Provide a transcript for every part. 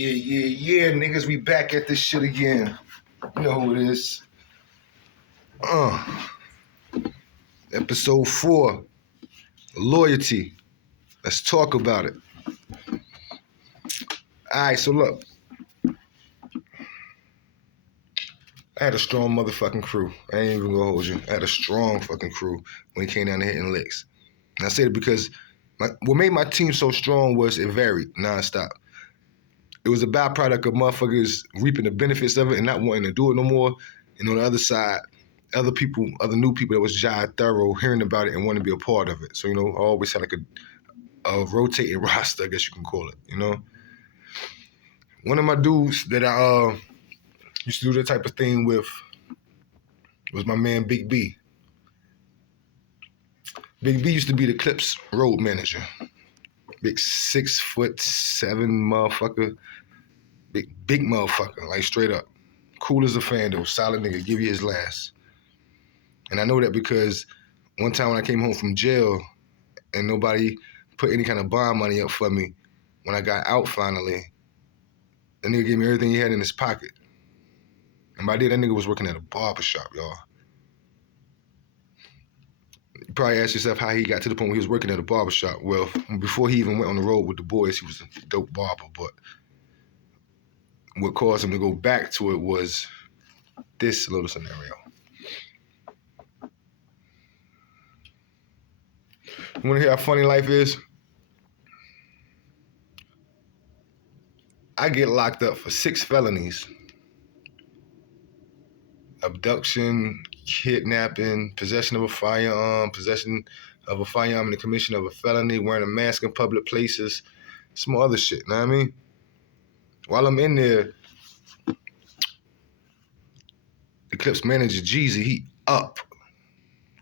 Yeah, niggas, we back at this shit again. You know who it is. Episode 4, loyalty. Let's talk about it. All right, so look. I had a strong motherfucking crew. I ain't even gonna hold you. I had a strong fucking crew when it came down to hitting licks. And I said it because what made my team so strong was it varied nonstop. It was a byproduct of motherfuckers reaping the benefits of it and not wanting to do it no more. And on the other side, other new people that was jive thorough, hearing about it and wanting to be a part of it. So, I always had like a rotating roster, I guess you can call it, One of my dudes that I used to do that type of thing with was my man Big B. Big B used to be the Clips road manager. Big 6'7" motherfucker. Big motherfucker, like straight up. Cool as a fan though, solid nigga, give you his last. And I know that because one time when I came home from jail and nobody put any kind of bond money up for me, when I got out finally, that nigga gave me everything he had in his pocket. And by then, that nigga was working at a barber shop, y'all. You probably ask yourself how he got to the point where he was working at a barber shop. Well, before he even went on the road with the boys, he was a dope barber. But what caused him to go back to it was this little scenario. You wanna hear how funny life is? I get locked up for 6 felonies. Abduction, kidnapping, possession of a firearm in the commission of a felony, wearing a mask in public places, some other shit, know what I mean? While I'm in there, the Clips manager, Jeezy, he up.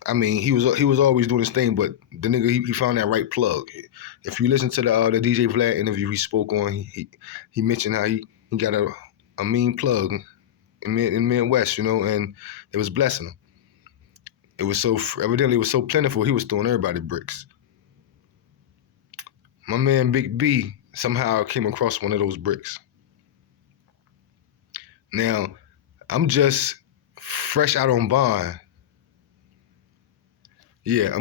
I mean, he was always doing his thing, but the nigga, he found that right plug. If you listen to the DJ Vlad interview he spoke on, he mentioned how he got a mean plug in Midwest, and it was blessing him. It was so plentiful, he was throwing everybody bricks. My man Big B somehow came across one of those bricks. Now, I'm just fresh out on bond. Yeah,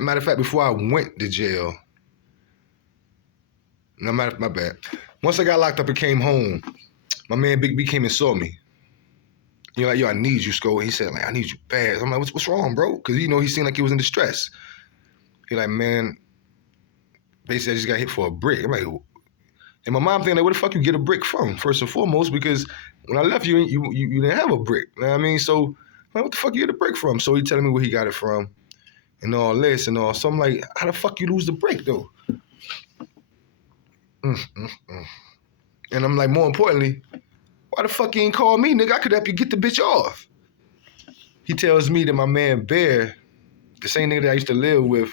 matter of fact, before I went to jail, my bad. Once I got locked up and came home, my man Big B came and saw me. Like, yo, I need you, Sko. He said, like, I need you bad. I'm like, what's wrong, bro? Because, he seemed like he was in distress. He like, man, basically I just got hit for a brick. I'm like, and my mom thinking, like, where the fuck you get a brick from? First and foremost, because when I left you didn't have a brick. You know what I mean? So, like, what the fuck you get a brick from? So he telling me where he got it from and all this and all. So I'm like, how the fuck you lose the brick, though? And I'm like, more importantly, why the fuck you ain't call me, nigga? I could help you get the bitch off. He tells me that my man Bear, the same nigga that I used to live with,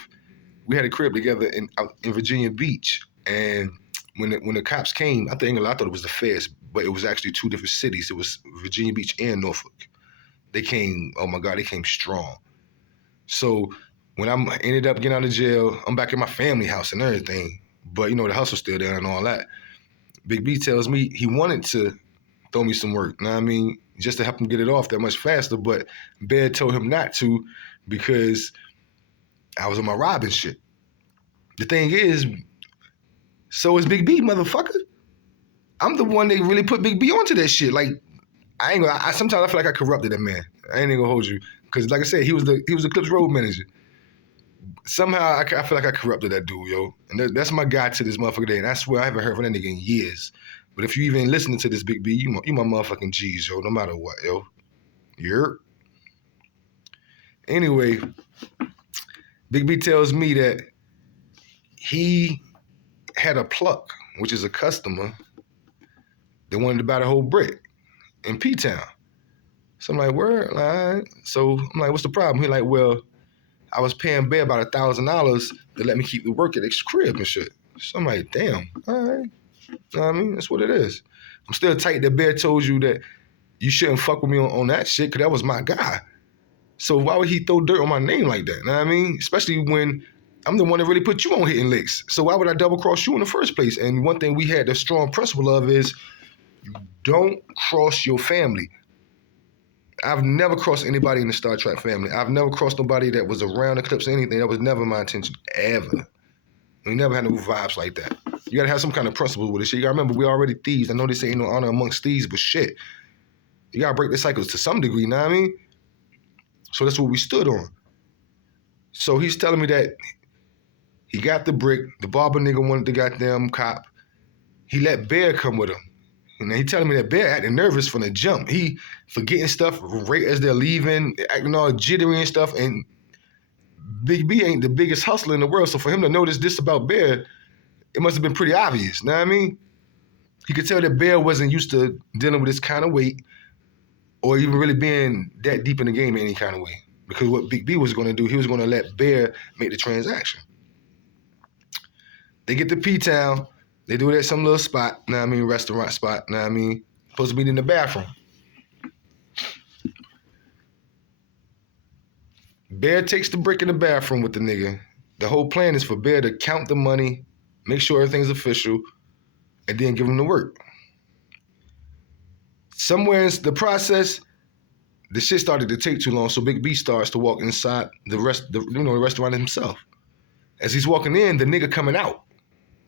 we had a crib together in Virginia Beach. And when the cops came, I thought it was the feds, but it was actually 2 different cities. It was Virginia Beach and Norfolk. They came, oh my God, they came strong. So when I ended up getting out of jail, I'm back in my family house and everything. But the hustle's still there and all that. Big B tells me he wanted to throw me some work, you know what I mean? Just to help him get it off that much faster, but Bear told him not to because I was on my robbing shit. The thing is, so is Big B, motherfucker. I'm the one that really put Big B onto that shit. Like, sometimes I feel like I corrupted that man. I ain't gonna hold you. Because like I said, he was the Clips road manager. Somehow, I feel like I corrupted that dude, yo. And that's my guy to this motherfucker day. And I swear I haven't heard from that nigga in years. But if you even listening to this Big B, you my motherfucking G's, yo, no matter what, yo. You're. Anyway, Big B tells me that he had a pluck, which is a customer, that wanted to buy the whole brick in P-Town. So I'm like, word? All right. So I'm like, what's the problem? He like, well, I was paying Bear about $1,000 to let me keep the work at his crib and shit. So I'm like, damn, all right. You know what I mean? That's what it is. I'm still tight that Bear told you that you shouldn't fuck with me on that shit because that was my guy. So why would he throw dirt on my name like that? You know what I mean? Especially when I'm the one that really put you on hitting licks. So why would I double cross you in the first place? And one thing we had the strong principle of is don't cross your family. I've never crossed anybody in the Star Trek family. I've never crossed nobody that was around the clips or anything. That was never my intention, ever. We never had no vibes like that. You gotta have some kind of principle with this shit. You gotta remember, we already thieves. I know they say ain't no honor amongst thieves, but shit. You gotta break the cycles to some degree, you know what I mean? So that's what we stood on. So he's telling me that he got the brick, the barber nigga wanted the goddamn cop. He let Bear come with him. And he telling me that Bear acting nervous from the jump. He forgetting stuff right as they're leaving, acting all jittery and stuff. And Big B ain't the biggest hustler in the world. So for him to notice this about Bear, it must have been pretty obvious. Know what I mean? He could tell that Bear wasn't used to dealing with this kind of weight or even really being that deep in the game in any kind of way. Because what Big B was going to do, he was going to let Bear make the transaction. They get to P-Town. They do it at some little spot, know what I mean, restaurant spot, know what I mean, supposed to be in the bathroom. Bear takes the brick in the bathroom with the nigga. The whole plan is for Bear to count the money, make sure everything's official, and then give him the work. Somewhere in the process, the shit started to take too long, so Big B starts to walk inside the restaurant himself. As he's walking in, the nigga coming out.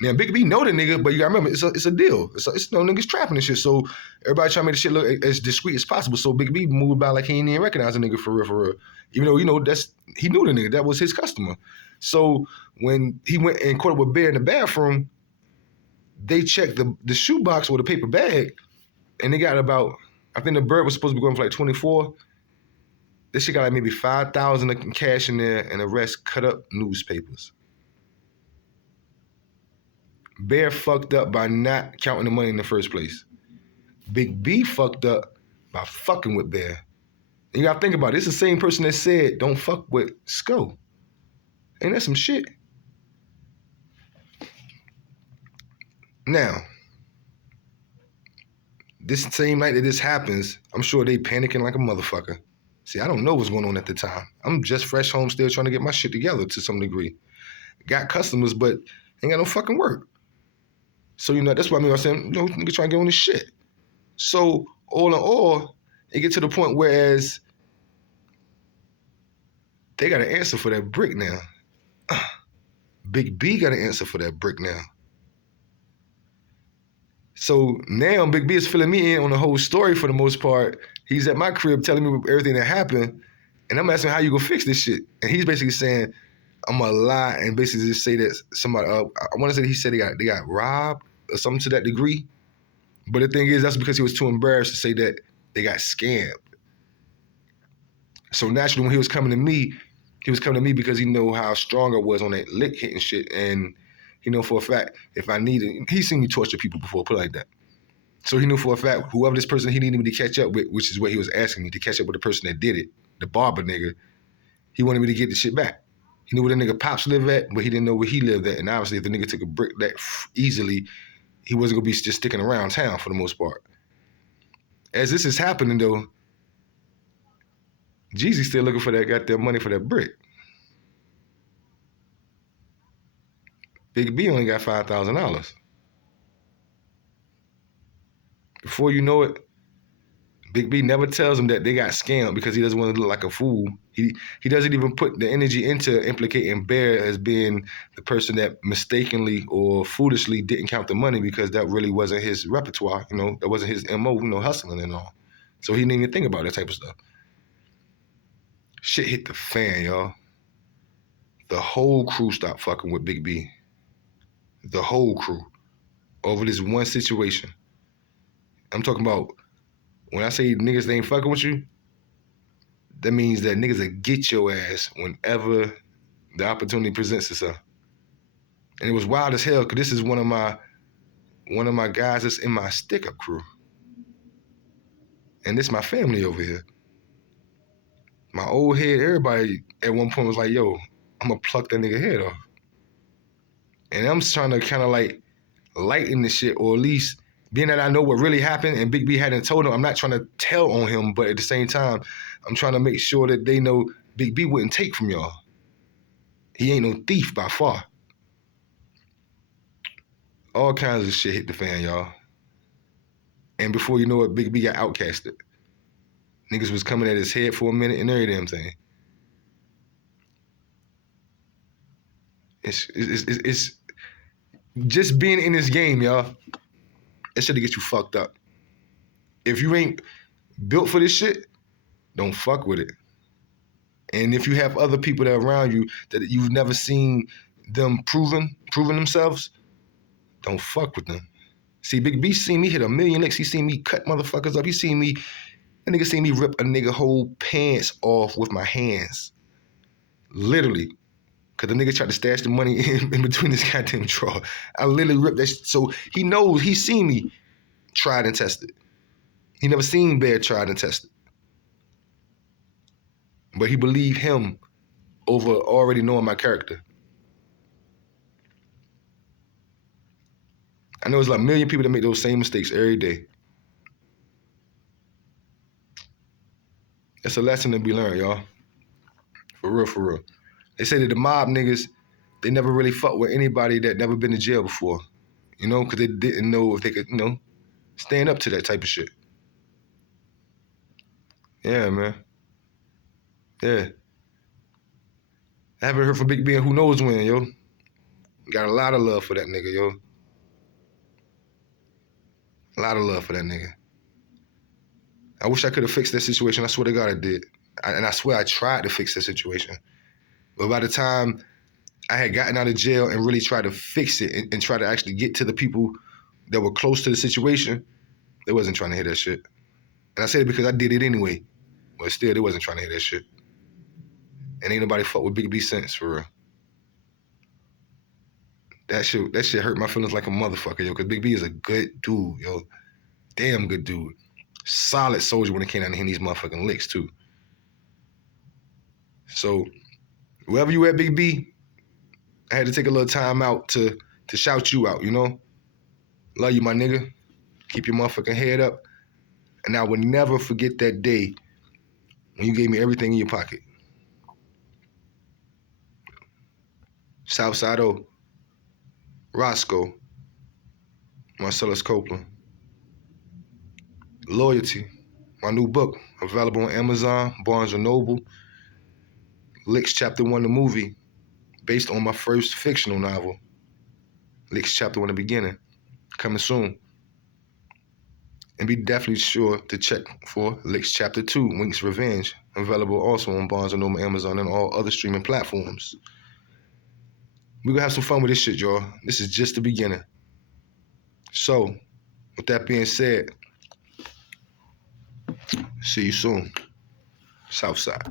Now, Big B know the nigga, but you gotta remember, it's a deal. It's no niggas trapping and shit, so everybody trying to make the shit look as discreet as possible, so Big B moved by like he ain't even recognize the nigga for real. Even though, he knew the nigga, that was his customer. So when he went and caught up with Bear in the bathroom, they checked the shoebox or the paper bag, and they got about, I think the bird was supposed to be going for like 24. This shit got like maybe 5,000 in cash in there, and the rest cut up newspapers. Bear fucked up by not counting the money in the first place. Big B fucked up by fucking with Bear. And you gotta think about it. It's the same person that said, don't fuck with Sko. Ain't that some shit? Now, this same night that this happens, I'm sure they panicking like a motherfucker. See, I don't know what's going on at the time. I'm just fresh home still trying to get my shit together to some degree. Got customers, but ain't got no fucking work. So, that's what I saying, nigga trying to get on this shit. So, all in all, it get to the point whereas they got an answer for that brick now. Big B got an answer for that brick now. So now Big B is filling me in on the whole story for the most part. He's at my crib telling me everything that happened, and I'm asking how you gonna fix this shit. And he's basically saying, I'm gonna lie and basically just say that somebody, I wanna say he said they got robbed or something to that degree. But the thing is, that's because he was too embarrassed to say that they got scammed. So naturally, when he was coming to me because he know how strong I was on that lick hitting shit. And he know for a fact, if I needed, he's seen me torture people before, put it like that. So he knew for a fact, whoever this person he needed me to catch up with, which is what he was asking me, to catch up with the person that did it, the barber nigga, he wanted me to get the shit back. He knew where the nigga Pops lived at, but he didn't know where he lived at. And obviously, if the nigga took a brick that easily, he wasn't gonna be just sticking around town for the most part. As this is happening though, Jeezy's still looking for that goddamn money for that brick. Big B only got $5,000. Before you know it, Big B never tells him that they got scammed because he doesn't want to look like a fool. He doesn't even put the energy into implicating Bear as being the person that mistakenly or foolishly didn't count the money because that really wasn't his repertoire. That wasn't his MO, hustling and all. So he didn't even think about that type of stuff. Shit hit the fan, y'all. The whole crew stopped fucking with Big B. The whole crew. Over this one situation. I'm talking about, when I say niggas they ain't fucking with you, that means that niggas will get your ass whenever the opportunity presents itself. And it was wild as hell, because this is one of my guys that's in my stick-up crew. And this my family over here. My old head, everybody at one point was like, yo, I'm gonna pluck that nigga head off. And I'm just trying to kind of like lighten this shit, or at least being that I know what really happened and Big B hadn't told him, I'm not trying to tell on him, but at the same time, I'm trying to make sure that they know Big B wouldn't take from y'all. He ain't no thief by far. All kinds of shit hit the fan, y'all. And before you know it, Big B got outcasted. Niggas was coming at his head for a minute and every damn thing. It's just being in this game, y'all. That shit'll get you fucked up. If you ain't built for this shit, don't fuck with it. And if you have other people that are around you that you've never seen them proving themselves, don't fuck with them. See, Big B seen me hit 1,000,000 licks. He seen me cut motherfuckers up. That nigga seen me rip a nigga whole pants off with my hands. Literally. Cause the nigga tried to stash the money in between his goddamn drawer. I literally ripped that shit. So he knows, he seen me tried and tested. He never seen Bear tried and tested. But he believed him over already knowing my character. I know there's like 1,000,000 people that make those same mistakes every day. It's a lesson to be learned, y'all. For real, for real. They say that the mob niggas, they never really fuck with anybody that never been to jail before. You know, because they didn't know if they could, stand up to that type of shit. Yeah, man. Yeah. I haven't heard from Big B and who knows when, yo. Got a lot of love for that nigga, yo. A lot of love for that nigga. I wish I could have fixed that situation. I swear to God I did. And I swear I tried to fix that situation. But by the time I had gotten out of jail and really tried to fix it and try to actually get to the people that were close to the situation, they wasn't trying to hear that shit. And I said it because I did it anyway. But still, they wasn't trying to hear that shit. And ain't nobody fuck with Big B since, for real. That shit hurt my feelings like a motherfucker, yo, because Big B is a good dude, yo. Damn good dude. Solid soldier when it came down to hitting these motherfucking licks, too. So, wherever you at, Big B, I had to take a little time out to shout you out, you know? Love you, my nigga. Keep your motherfucking head up. And I will never forget that day when you gave me everything in your pocket. Southside O, Roscoe, Marcellus Copeland. Loyalty, my new book, available on Amazon, Barnes & Noble. Licks Chapter 1, the movie, based on my first fictional novel. Licks Chapter 1, the beginning, coming soon. And be definitely sure to check for Licks Chapter 2, Wink's Revenge, available also on Barnes & Noble, Amazon, and all other streaming platforms. We're gonna have some fun with this shit, y'all. This is just the beginning. So, with that being said, see you soon. Southside.